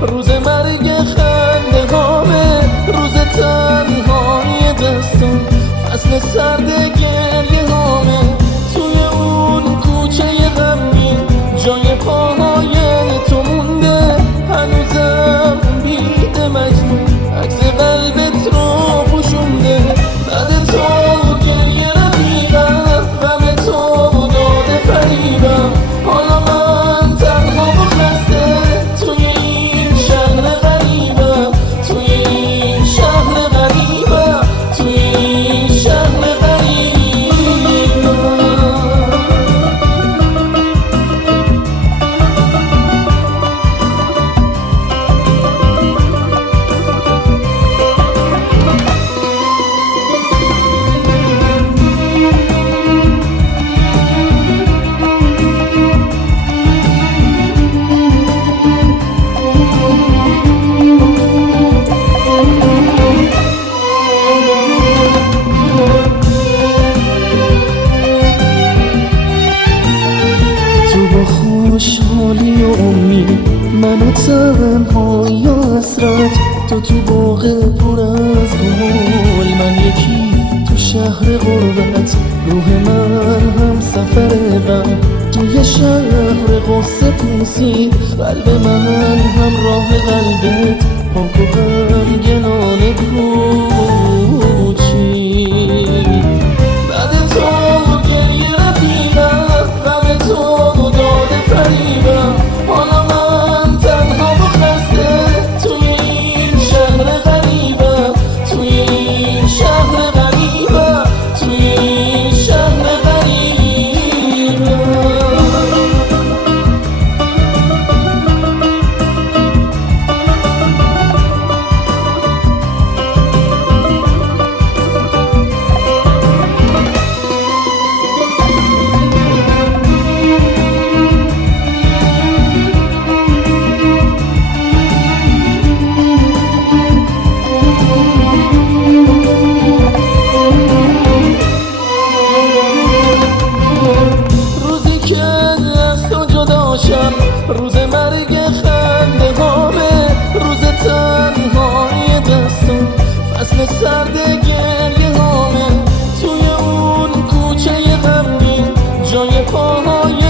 روز مرگ خنده هامه، روز تنهایی دستم، فصل سرد گریه هامه. توی اون کوچه غمگین جای پاهای تو مونده، هنوزم بید مجنون عکس قلبت رو پوشونده. بعد تو گریه رفیقم، غم تو داده فریبم. حالا من تنها و خسته توی این شهر غریبم، توی این شهر غریبم، توی این شهر غریبم. تو با خوشحالی و امید، من و تنهایی و حسرت، تو باغ پر از گل، من یکی تو شهر غربت. روح من هم سفر غم توی شهر غصه پوسید، قلب من هم راه قلبت پاک و غمگنانه کوچید. بعد تو گریه رفیقم، غم تو داده فریبم. حالا من تنها و خسته توی این شهر غریبم، توی این شهر غریبم، توی این شهر غریبم. روز مرگ خنده هامه، روز تنهایی دستم، فصل سرد گریه هامه. توی اون کوچه غمگین جای پاهای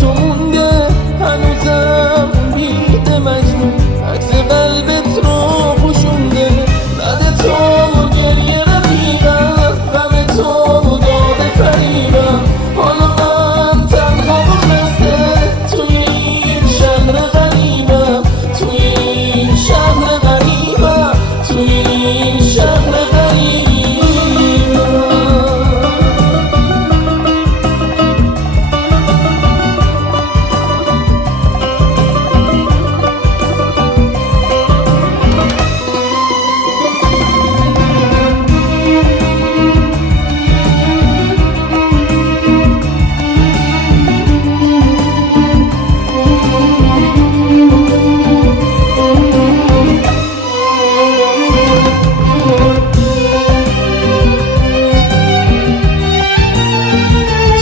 تو مونده، هنوزم بید مجنون عکس قلبت رو پوشونده. بعد تو گریه رفیقم، غم تو داده فریبم. حالا من تنها و خسته توی این شهر غریبم، توی این شهر غریبم، توی این شهر غریبم.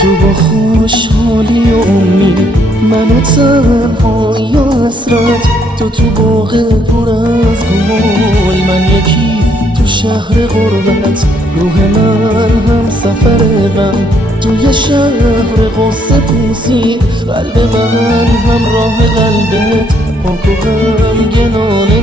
تو با خوشحالی و امید، من و تنهایی و حسرت، تو باغ پر از گل، من یکی تو شهر غربت. روح من هم سفر غم توی شهر غصه پوسید، قلب من هم راه قلبت پاک و غمگنانه